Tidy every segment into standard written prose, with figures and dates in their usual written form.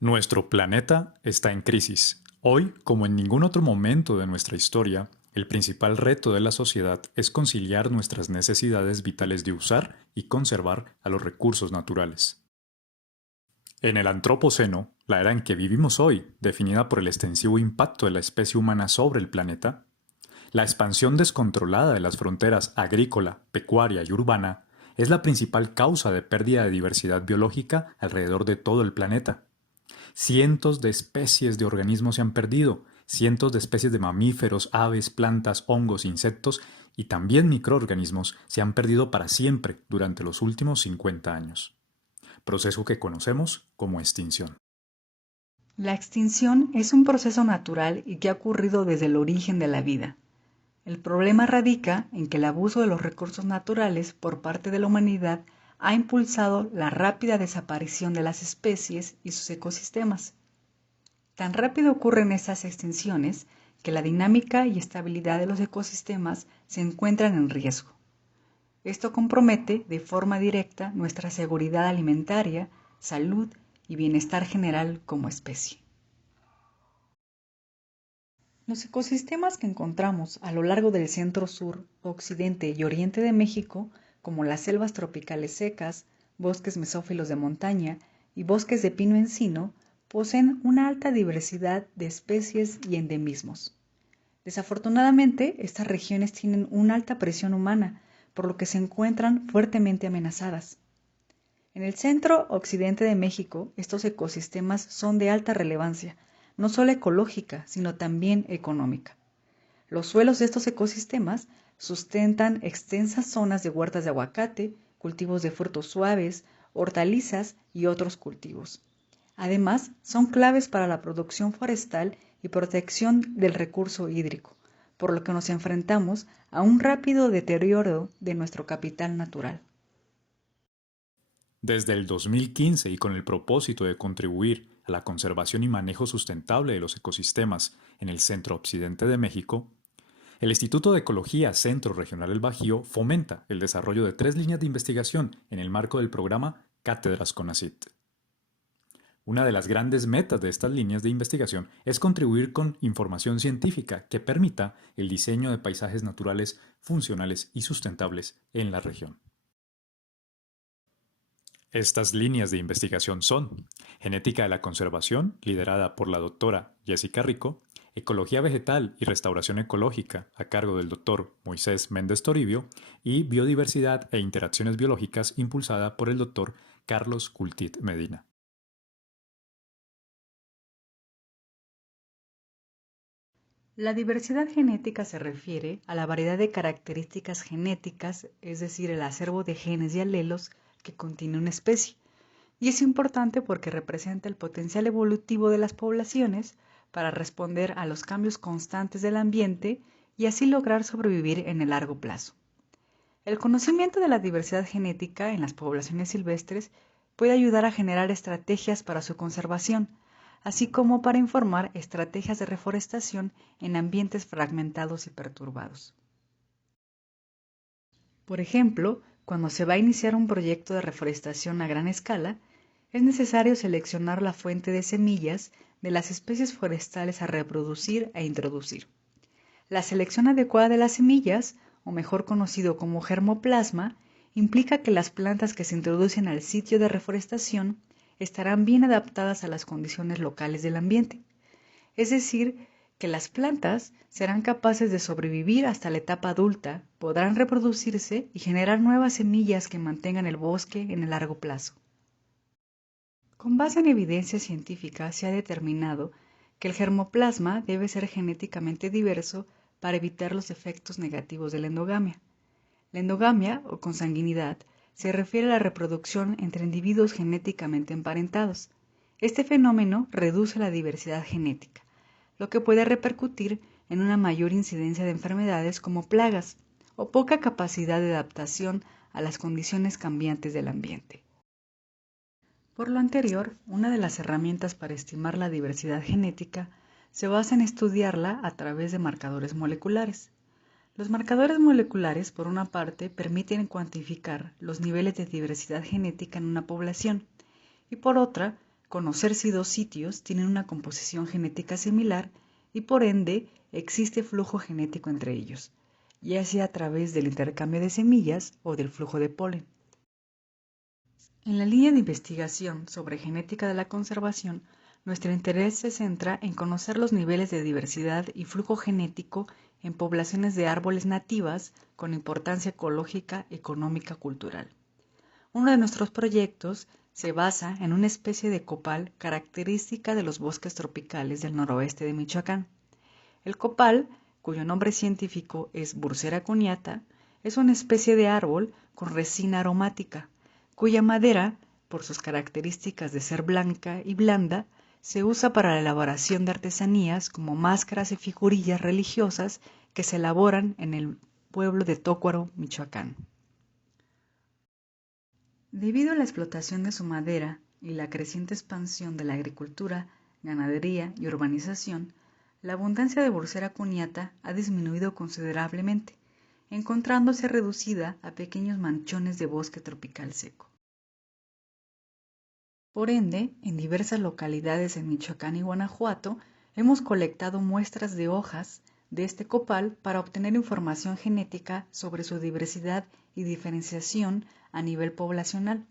Nuestro planeta está en crisis. Hoy, como en ningún otro momento de nuestra historia, el principal reto de la sociedad es conciliar nuestras necesidades vitales de usar y conservar a los recursos naturales. En el Antropoceno, la era en que vivimos hoy, definida por el extensivo impacto de la especie humana sobre el planeta, la expansión descontrolada de las fronteras agrícola, pecuaria y urbana es la principal causa de pérdida de diversidad biológica alrededor de todo el planeta. Cientos de especies de organismos se han perdido, cientos de especies de mamíferos, aves, plantas, hongos, insectos y también microorganismos se han perdido para siempre durante los últimos 50 años, proceso que conocemos como extinción. La extinción es un proceso natural y que ha ocurrido desde el origen de la vida. El problema radica en que el abuso de los recursos naturales por parte de la humanidad ha impulsado la rápida desaparición de las especies y sus ecosistemas. Tan rápido ocurren estas extinciones que la dinámica y estabilidad de los ecosistemas se encuentran en riesgo. Esto compromete de forma directa nuestra seguridad alimentaria, salud y bienestar general como especie. Los ecosistemas que encontramos a lo largo del centro sur, occidente y oriente de México, como las selvas tropicales secas, bosques mesófilos de montaña y bosques de pino-encino, poseen una alta diversidad de especies y endemismos. Desafortunadamente, estas regiones tienen una alta presión humana, por lo que se encuentran fuertemente amenazadas. En el centro occidente de México, estos ecosistemas son de alta relevancia, no solo ecológica, sino también económica. Los suelos de estos ecosistemas sustentan extensas zonas de huertas de aguacate, cultivos de frutos suaves, hortalizas y otros cultivos. Además, son claves para la producción forestal y protección del recurso hídrico, por lo que nos enfrentamos a un rápido deterioro de nuestro capital natural. Desde el 2015 y con el propósito de contribuir a la conservación y manejo sustentable de los ecosistemas en el centro occidente de México, el Instituto de Ecología Centro Regional del Bajío fomenta el desarrollo de 3 líneas de investigación en el marco del programa Cátedras CONACYT. Una de las grandes metas de estas líneas de investigación es contribuir con información científica que permita el diseño de paisajes naturales funcionales y sustentables en la región. Estas líneas de investigación son Genética de la Conservación, liderada por la doctora Jessica Rico, Ecología Vegetal y Restauración Ecológica, a cargo del doctor Moisés Méndez Toribio, y Biodiversidad e Interacciones Biológicas, impulsada por el doctor Carlos Cultit Medina. La diversidad genética se refiere a la variedad de características genéticas, es decir, el acervo de genes y alelos que contiene una especie, y es importante porque representa el potencial evolutivo de las poblaciones para responder a los cambios constantes del ambiente y así lograr sobrevivir en el largo plazo. El conocimiento de la diversidad genética en las poblaciones silvestres puede ayudar a generar estrategias para su conservación, así como para informar estrategias de reforestación en ambientes fragmentados y perturbados. Por ejemplo, cuando se va a iniciar un proyecto de reforestación a gran escala, es necesario seleccionar la fuente de semillas de las especies forestales a reproducir e introducir. La selección adecuada de las semillas, o mejor conocido como germoplasma, implica que las plantas que se introducen al sitio de reforestación estarán bien adaptadas a las condiciones locales del ambiente. Es decir, que las plantas serán capaces de sobrevivir hasta la etapa adulta, podrán reproducirse y generar nuevas semillas que mantengan el bosque en el largo plazo. Con base en evidencia científica se ha determinado que el germoplasma debe ser genéticamente diverso para evitar los efectos negativos de la endogamia. La endogamia, o consanguinidad, se refiere a la reproducción entre individuos genéticamente emparentados. Este fenómeno reduce la diversidad genética, lo que puede repercutir en una mayor incidencia de enfermedades como plagas o poca capacidad de adaptación a las condiciones cambiantes del ambiente. Por lo anterior, una de las herramientas para estimar la diversidad genética se basa en estudiarla a través de marcadores moleculares. Los marcadores moleculares, por una parte, permiten cuantificar los niveles de diversidad genética en una población y por otra, conocer si dos sitios tienen una composición genética similar y por ende existe flujo genético entre ellos, ya sea a través del intercambio de semillas o del flujo de polen. En la línea de investigación sobre genética de la conservación, nuestro interés se centra en conocer los niveles de diversidad y flujo genético en poblaciones de árboles nativas con importancia ecológica, económica, cultural. Uno de nuestros proyectos se basa en una especie de copal característica de los bosques tropicales del noroeste de Michoacán. El copal, cuyo nombre científico es Bursera cuneata, es una especie de árbol con resina aromática, cuya madera, por sus características de ser blanca y blanda, se usa para la elaboración de artesanías como máscaras y figurillas religiosas que se elaboran en el pueblo de Tócuaro, Michoacán. Debido a la explotación de su madera y la creciente expansión de la agricultura, ganadería y urbanización, la abundancia de Bursera cuneata ha disminuido considerablemente, encontrándose reducida a pequeños manchones de bosque tropical seco. Por ende, en diversas localidades en Michoacán y Guanajuato hemos colectado muestras de hojas de este copal para obtener información genética sobre su diversidad y diferenciación a nivel poblacional.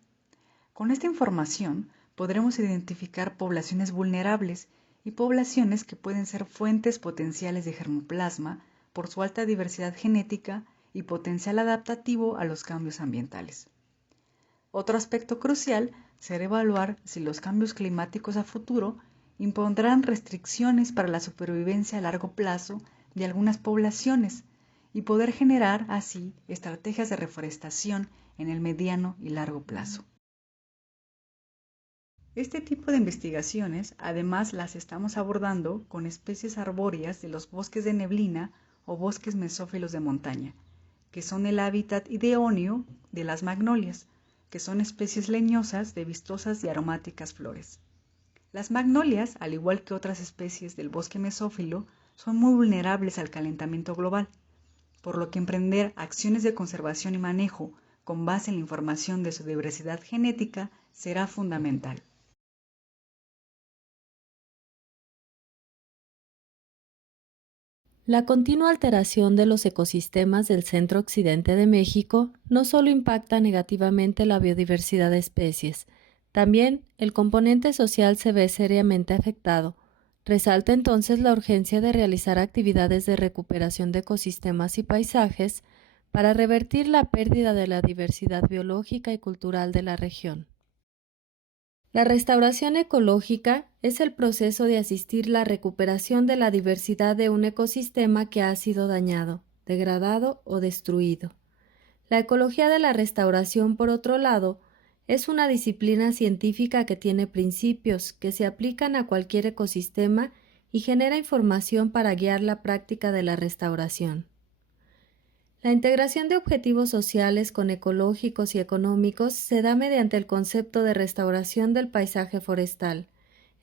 Con esta información podremos identificar poblaciones vulnerables y poblaciones que pueden ser fuentes potenciales de germoplasma por su alta diversidad genética y potencial adaptativo a los cambios ambientales. Otro aspecto crucial será evaluar si los cambios climáticos a futuro impondrán restricciones para la supervivencia a largo plazo de algunas poblaciones y poder generar así estrategias de reforestación en el mediano y largo plazo. Este tipo de investigaciones además las estamos abordando con especies arbóreas de los bosques de neblina o bosques mesófilos de montaña, que son el hábitat idóneo de las magnolias, que son especies leñosas de vistosas y aromáticas flores. Las magnolias, al igual que otras especies del bosque mesófilo, son muy vulnerables al calentamiento global, por lo que emprender acciones de conservación y manejo con base en la información de su diversidad genética será fundamental. La continua alteración de los ecosistemas del centro-occidente de México no solo impacta negativamente la biodiversidad de especies, también el componente social se ve seriamente afectado. Resalta entonces la urgencia de realizar actividades de recuperación de ecosistemas y paisajes para revertir la pérdida de la diversidad biológica y cultural de la región. La restauración ecológica es el proceso de asistir la recuperación de la diversidad de un ecosistema que ha sido dañado, degradado o destruido. La ecología de la restauración, por otro lado, es una disciplina científica que tiene principios que se aplican a cualquier ecosistema y genera información para guiar la práctica de la restauración. La integración de objetivos sociales con ecológicos y económicos se da mediante el concepto de restauración del paisaje forestal,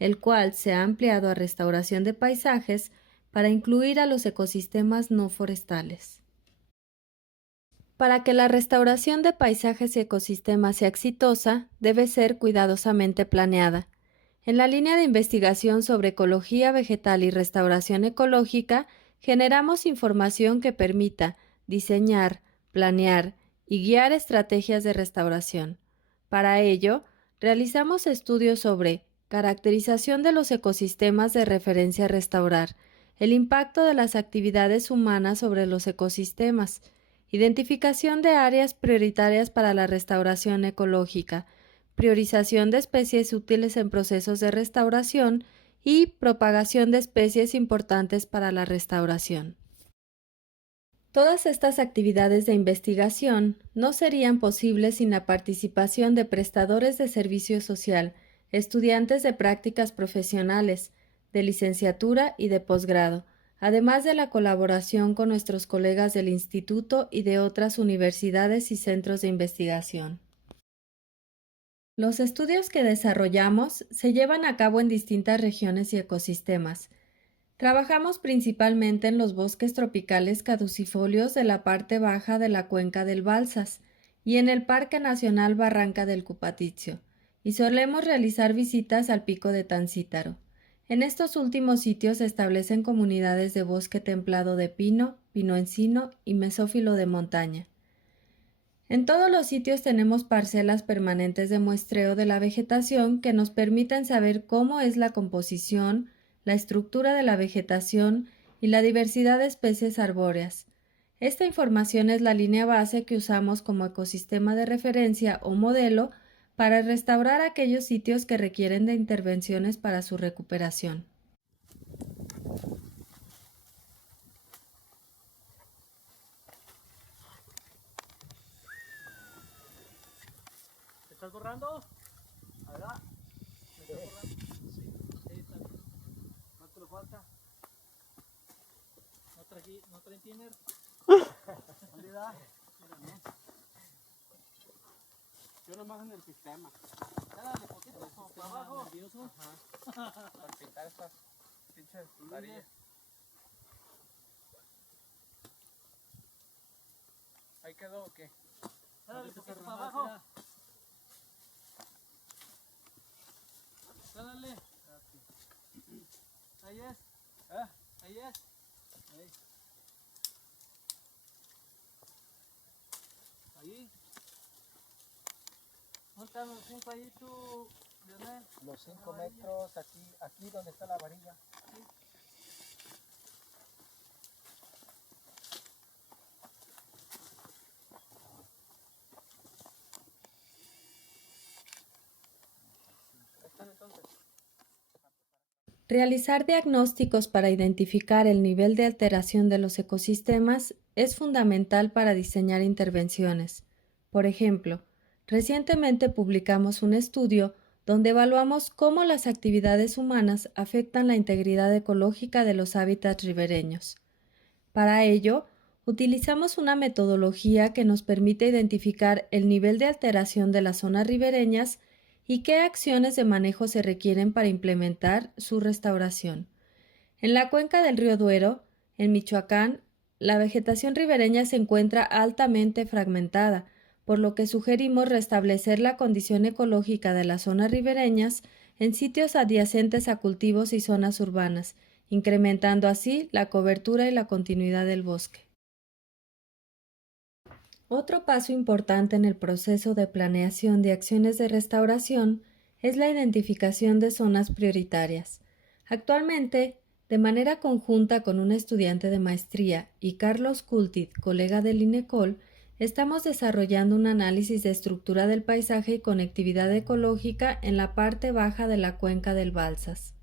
el cual se ha ampliado a restauración de paisajes para incluir a los ecosistemas no forestales. Para que la restauración de paisajes y ecosistemas sea exitosa, debe ser cuidadosamente planeada. En la línea de investigación sobre ecología vegetal y restauración ecológica, generamos información que permita diseñar, planear y guiar estrategias de restauración. Para ello, realizamos estudios sobre caracterización de los ecosistemas de referencia a restaurar, el impacto de las actividades humanas sobre los ecosistemas, identificación de áreas prioritarias para la restauración ecológica, priorización de especies útiles en procesos de restauración y propagación de especies importantes para la restauración. Todas estas actividades de investigación no serían posibles sin la participación de prestadores de servicio social, estudiantes de prácticas profesionales, de licenciatura y de posgrado, además de la colaboración con nuestros colegas del instituto y de otras universidades y centros de investigación. Los estudios que desarrollamos se llevan a cabo en distintas regiones y ecosistemas. Trabajamos principalmente en los bosques tropicales caducifolios de la parte baja de la cuenca del Balsas y en el Parque Nacional Barranca del Cupatizio, y solemos realizar visitas al pico de Tancítaro. En estos últimos sitios se establecen comunidades de bosque templado de pino, pino encino y mesófilo de montaña. En todos los sitios tenemos parcelas permanentes de muestreo de la vegetación que nos permiten saber cómo es la composición, la estructura de la vegetación y la diversidad de especies arbóreas. Esta información es la línea base que usamos como ecosistema de referencia o modelo para restaurar aquellos sitios que requieren de intervenciones para su recuperación. ¿Te estás borrando? A ver, ¿me estás borrando? Sí, está bien. ¿Cuánto le falta? ¿No traen tiner? ¿Dónde da? Yo nomás en el sistema. Dale poquito, para abajo. Nervioso. Ajá. Para pintar estas pinches varillas. ¿Ahí quedó o qué? Dale poquito para abajo. Dale. Ahí es. Ahí es. Ahí. Ahí. ¿Dónde están los 5 ahí tú, Leonel? Los 5 metros aquí donde está la varilla. Sí. Ahí están entonces. Realizar diagnósticos para identificar el nivel de alteración de los ecosistemas es fundamental para diseñar intervenciones. Por ejemplo, recientemente publicamos un estudio donde evaluamos cómo las actividades humanas afectan la integridad ecológica de los hábitats ribereños. Para ello, utilizamos una metodología que nos permite identificar el nivel de alteración de las zonas ribereñas y qué acciones de manejo se requieren para implementar su restauración. En la cuenca del río Duero, en Michoacán, la vegetación ribereña se encuentra altamente fragmentada, por lo que sugerimos restablecer la condición ecológica de las zonas ribereñas en sitios adyacentes a cultivos y zonas urbanas, incrementando así la cobertura y la continuidad del bosque. Otro paso importante en el proceso de planeación de acciones de restauración es la identificación de zonas prioritarias. Actualmente, de manera conjunta con una estudiante de maestría y Carlos Cultit, colega del INECOL, estamos desarrollando un análisis de estructura del paisaje y conectividad ecológica en la parte baja de la cuenca del Balsas.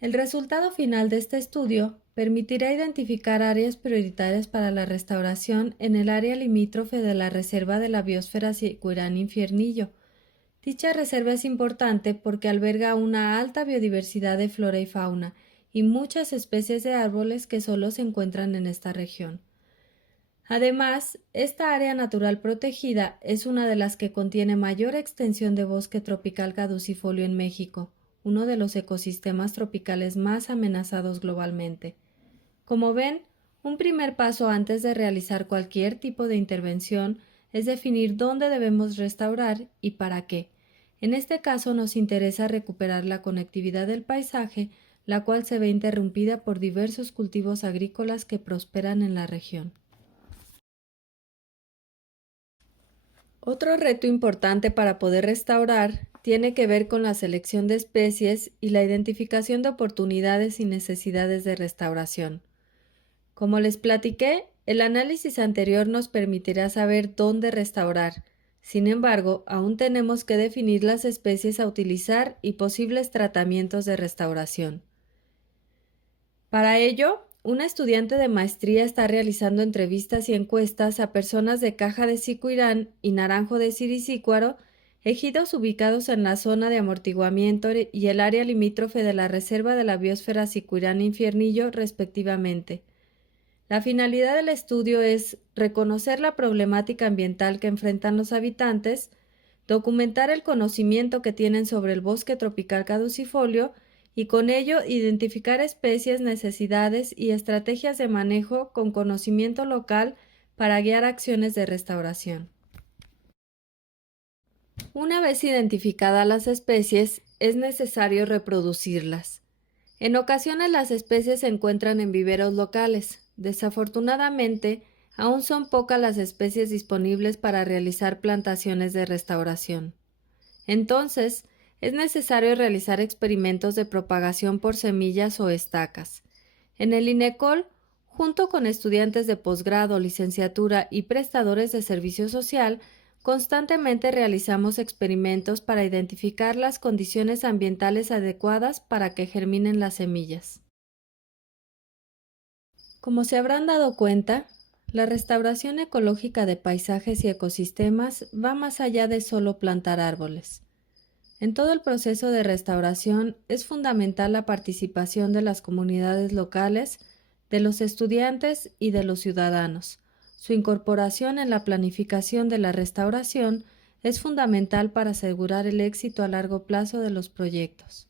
El resultado final de este estudio permitirá identificar áreas prioritarias para la restauración en el área limítrofe de la Reserva de la Biosfera Sicuirán-Infiernillo. Dicha reserva es importante porque alberga una alta biodiversidad de flora y fauna y muchas especies de árboles que solo se encuentran en esta región. Además, esta área natural protegida es una de las que contiene mayor extensión de bosque tropical caducifolio en México, uno de los ecosistemas tropicales más amenazados globalmente. Como ven, un primer paso antes de realizar cualquier tipo de intervención es definir dónde debemos restaurar y para qué. En este caso nos interesa recuperar la conectividad del paisaje, la cual se ve interrumpida por diversos cultivos agrícolas que prosperan en la región. Otro reto importante para poder restaurar tiene que ver con la selección de especies y la identificación de oportunidades y necesidades de restauración. Como les platiqué, el análisis anterior nos permitirá saber dónde restaurar. Sin embargo, aún tenemos que definir las especies a utilizar y posibles tratamientos de restauración. Para ello, una estudiante de maestría está realizando entrevistas y encuestas a personas de Caja de Sicuirán y Naranjo de Siricícuaro, ejidos ubicados en la zona de amortiguamiento y el área limítrofe de la Reserva de la Biosfera Sicuirán-Infiernillo, respectivamente. La finalidad del estudio es reconocer la problemática ambiental que enfrentan los habitantes, documentar el conocimiento que tienen sobre el bosque tropical caducifolio y con ello identificar especies, necesidades y estrategias de manejo con conocimiento local para guiar acciones de restauración. Una vez identificadas las especies, es necesario reproducirlas. En ocasiones las especies se encuentran en viveros locales. Desafortunadamente, aún son pocas las especies disponibles para realizar plantaciones de restauración. Entonces, es necesario realizar experimentos de propagación por semillas o estacas. En el INECOL, junto con estudiantes de posgrado, licenciatura y prestadores de servicio social, constantemente realizamos experimentos para identificar las condiciones ambientales adecuadas para que germinen las semillas. Como se habrán dado cuenta, la restauración ecológica de paisajes y ecosistemas va más allá de solo plantar árboles. En todo el proceso de restauración es fundamental la participación de las comunidades locales, de los estudiantes y de los ciudadanos. Su incorporación en la planificación de la restauración es fundamental para asegurar el éxito a largo plazo de los proyectos.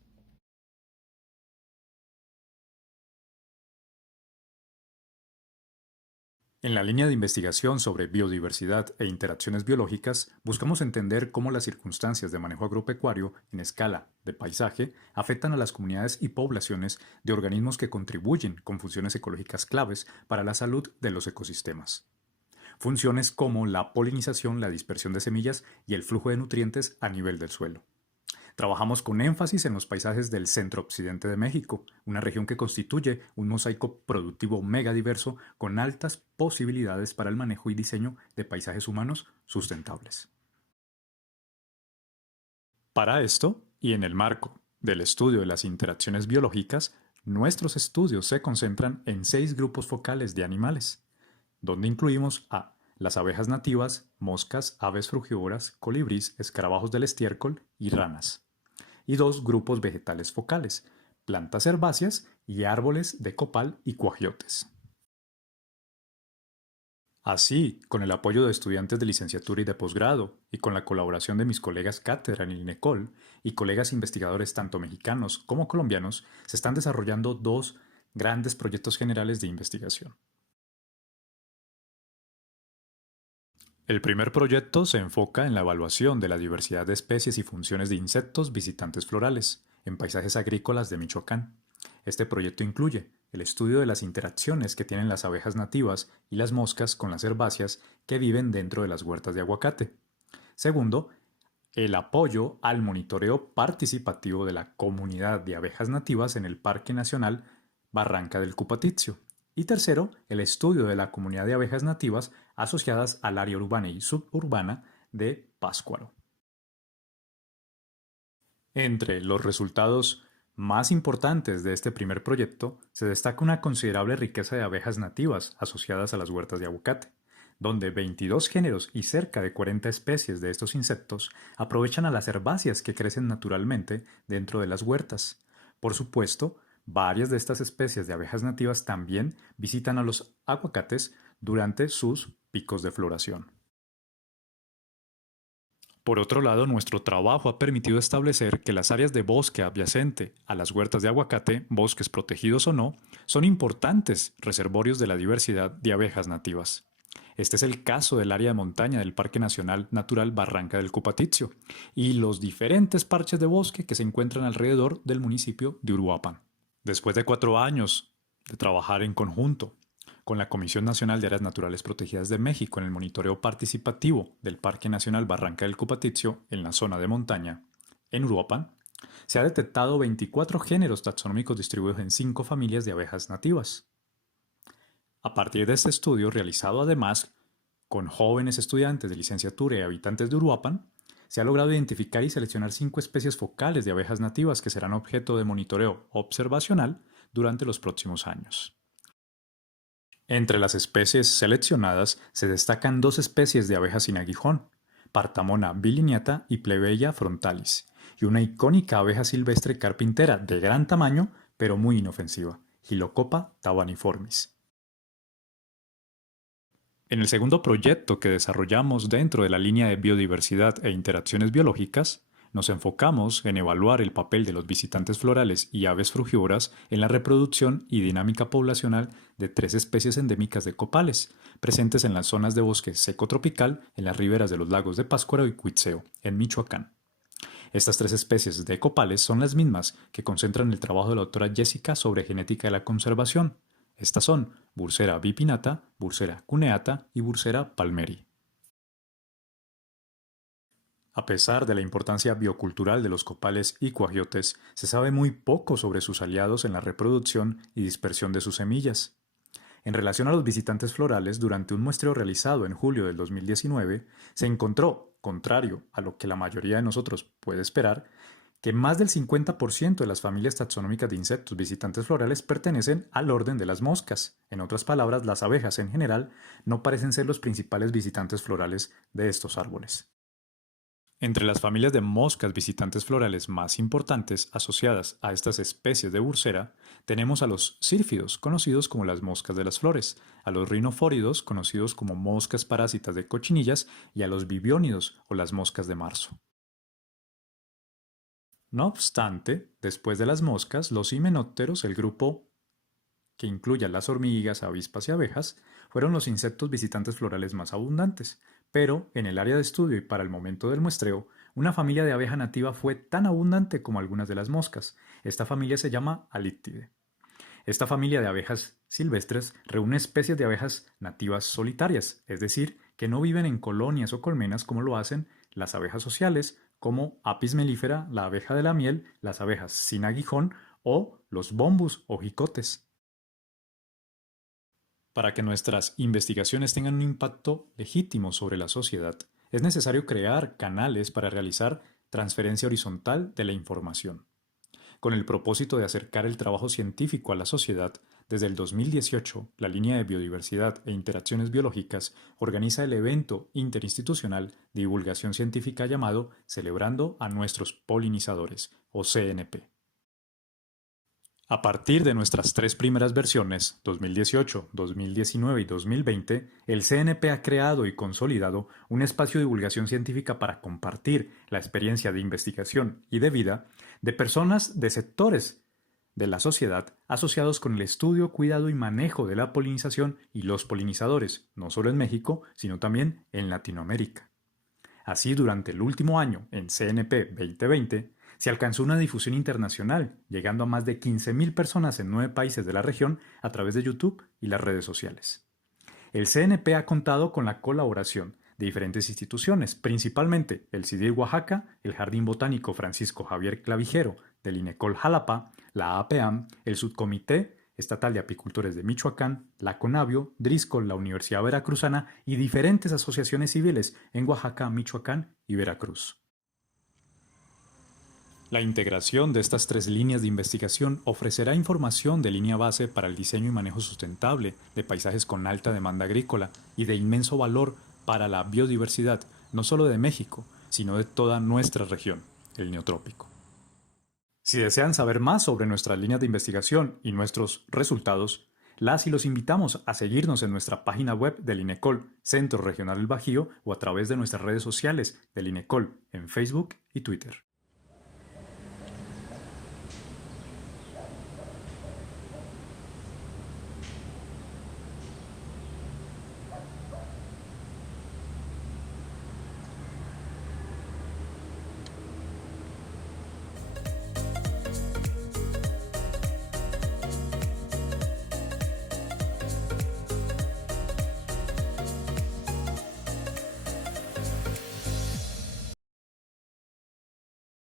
En la línea de investigación sobre biodiversidad e interacciones biológicas, buscamos entender cómo las circunstancias de manejo agropecuario en escala de paisaje afectan a las comunidades y poblaciones de organismos que contribuyen con funciones ecológicas claves para la salud de los ecosistemas. Funciones como la polinización, la dispersión de semillas y el flujo de nutrientes a nivel del suelo. Trabajamos con énfasis en los paisajes del centro-occidente de México, una región que constituye un mosaico productivo megadiverso con altas posibilidades para el manejo y diseño de paisajes humanos sustentables. Para esto, y en el marco del estudio de las interacciones biológicas, nuestros estudios se concentran en 6 grupos focales de animales, donde incluimos a las abejas nativas, moscas, aves frugívoras, colibríes, escarabajos del estiércol y ranas. Y 2 grupos vegetales focales, plantas herbáceas y árboles de copal y cuajiotes. Así, con el apoyo de estudiantes de licenciatura y de posgrado, y con la colaboración de mis colegas cátedra en el INECOL y colegas investigadores tanto mexicanos como colombianos, se están desarrollando 2 grandes proyectos generales de investigación. El primer proyecto se enfoca en la evaluación de la diversidad de especies y funciones de insectos visitantes florales en paisajes agrícolas de Michoacán. Este proyecto incluye el estudio de las interacciones que tienen las abejas nativas y las moscas con las herbáceas que viven dentro de las huertas de aguacate. Segundo, el apoyo al monitoreo participativo de la comunidad de abejas nativas en el Parque Nacional Barranca del Cupatizio. Y tercero, el estudio de la comunidad de abejas nativas asociadas al área urbana y suburbana de Pátzcuaro. Entre los resultados más importantes de este primer proyecto se destaca una considerable riqueza de abejas nativas asociadas a las huertas de aguacate, donde 22 géneros y cerca de 40 especies de estos insectos aprovechan a las herbáceas que crecen naturalmente dentro de las huertas. Por supuesto, varias de estas especies de abejas nativas también visitan a los aguacates durante sus picos de floración. Por otro lado, nuestro trabajo ha permitido establecer que las áreas de bosque adyacente a las huertas de aguacate, bosques protegidos o no, son importantes reservorios de la diversidad de abejas nativas. Este es el caso del área de montaña del Parque Nacional Natural Barranca del Cupatizio y los diferentes parches de bosque que se encuentran alrededor del municipio de Uruapan. Después de 4 años de trabajar en conjunto con la Comisión Nacional de Áreas Naturales Protegidas de México en el monitoreo participativo del Parque Nacional Barranca del Cupatizio en la zona de montaña, en Uruapan, se ha detectado 24 géneros taxonómicos distribuidos en 5 familias de abejas nativas. A partir de este estudio, realizado además con jóvenes estudiantes de licenciatura y habitantes de Uruapan, se ha logrado identificar y seleccionar 5 especies focales de abejas nativas que serán objeto de monitoreo observacional durante los próximos años. Entre las especies seleccionadas se destacan 2 especies de abejas sin aguijón, Partamona bilineata y Plebeia frontalis, y una icónica abeja silvestre carpintera de gran tamaño pero muy inofensiva, Hilocopa tabaniformis. En el segundo proyecto que desarrollamos dentro de la línea de biodiversidad e interacciones biológicas, nos enfocamos en evaluar el papel de los visitantes florales y aves frugívoras en la reproducción y dinámica poblacional de 3 especies endémicas de copales, presentes en las zonas de bosque seco tropical en las riberas de los lagos de Pátzcuaro y Cuitzeo, en Michoacán. Estas 3 especies de copales son las mismas que concentran el trabajo de la autora Jessica sobre genética de la conservación. Estas son Bursera bipinata, Bursera cuneata y Bursera palmeri. A pesar de la importancia biocultural de los copales y cuajiotes, se sabe muy poco sobre sus aliados en la reproducción y dispersión de sus semillas. En relación a los visitantes florales, durante un muestreo realizado en julio del 2019, se encontró, contrario a lo que la mayoría de nosotros puede esperar, que más del 50% de las familias taxonómicas de insectos visitantes florales pertenecen al orden de las moscas. En otras palabras, las abejas en general no parecen ser los principales visitantes florales de estos árboles. Entre las familias de moscas visitantes florales más importantes asociadas a estas especies de Bursera, tenemos a los sírfidos, conocidos como las moscas de las flores, a los rinofóridos, conocidos como moscas parásitas de cochinillas, y a los viviónidos o las moscas de marzo. No obstante, después de las moscas, los himenópteros, el grupo que incluye a las hormigas, avispas y abejas, fueron los insectos visitantes florales más abundantes, pero en el área de estudio y para el momento del muestreo, una familia de abeja nativa fue tan abundante como algunas de las moscas. Esta familia se llama Halictidae. Esta familia de abejas silvestres reúne especies de abejas nativas solitarias, es decir, que no viven en colonias o colmenas como lo hacen las abejas sociales, como Apis mellifera, la abeja de la miel, las abejas sin aguijón o los bombus o jicotes. Para que nuestras investigaciones tengan un impacto legítimo sobre la sociedad, es necesario crear canales para realizar transferencia horizontal de la información. Con el propósito de acercar el trabajo científico a la sociedad, desde el 2018, la línea de biodiversidad e interacciones biológicas organiza el evento interinstitucional de divulgación científica llamado Celebrando a nuestros polinizadores, o CNP. A partir de nuestras 3 primeras versiones, 2018, 2019 y 2020, el CNP ha creado y consolidado un espacio de divulgación científica para compartir la experiencia de investigación y de vida de personas de sectores de la sociedad asociados con el estudio, cuidado y manejo de la polinización y los polinizadores, no solo en México, sino también en Latinoamérica. Así, durante el último año, en CNP 2020, se alcanzó una difusión internacional, llegando a más de 15.000 personas en 9 países de la región a través de YouTube y las redes sociales. El CNP ha contado con la colaboración de diferentes instituciones, principalmente el CIDIR Oaxaca, el Jardín Botánico Francisco Javier Clavijero del INECOL Jalapa, la APAM, el Subcomité Estatal de Apicultores de Michoacán, la CONABIO, Driscoll, la Universidad Veracruzana y diferentes asociaciones civiles en Oaxaca, Michoacán y Veracruz. La integración de estas 3 líneas de investigación ofrecerá información de línea base para el diseño y manejo sustentable de paisajes con alta demanda agrícola y de inmenso valor para la biodiversidad, no solo de México, sino de toda nuestra región, el Neotrópico. Si desean saber más sobre nuestras líneas de investigación y nuestros resultados, las y los invitamos a seguirnos en nuestra página web del INECOL, Centro Regional del Bajío, o a través de nuestras redes sociales del INECOL en Facebook y Twitter.